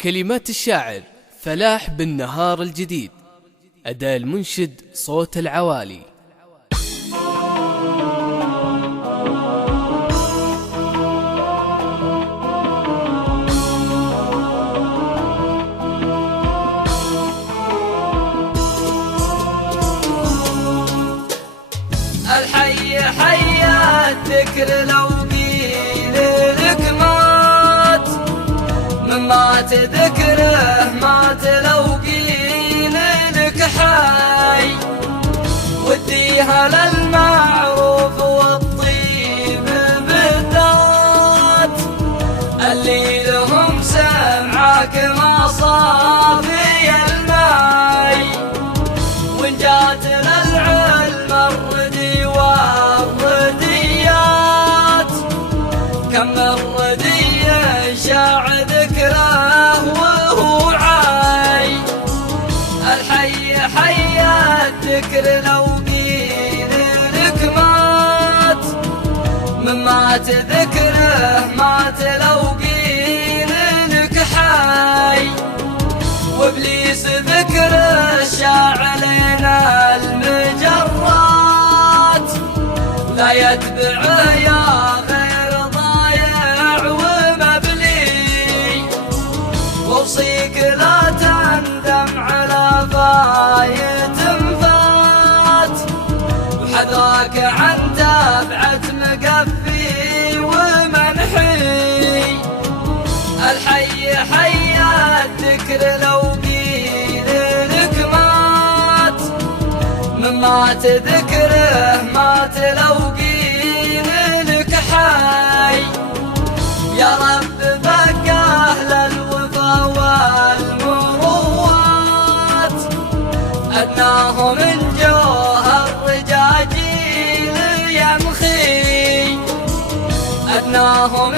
كلمات الشاعر فلاح بن نهار الجديد. أداء المنشد صوت العوالي. الحي حيا الذكر لو قيل لك مات، من مات ذكره مات لو قيل لك حي. وديها للمعروف والطيب بالذات، اللي لهم سمعك ما صافي الماي. وإن جات للعلم الردي والرديات، كم الردي شاع ذكره وهو عاي. الحي حيا الذكر لو قيل لك مات، من مات ذكره مات لو قيل لك حي. وابليس ذكره شاع لنا المجرات، لا يتبعه يا غير ضايع ومبلي. واوصيك لا تندم على فايت فات، وحذاك عن تبعة مقفي ومنحي. الحي حيا الذكر لو قيل لك مات، من مات ذكره مات لو قيل لك حي. يا رب بقى أهل الوفا والمروات، أدناهم من جوهر رجاجيل يمخي. أدناهم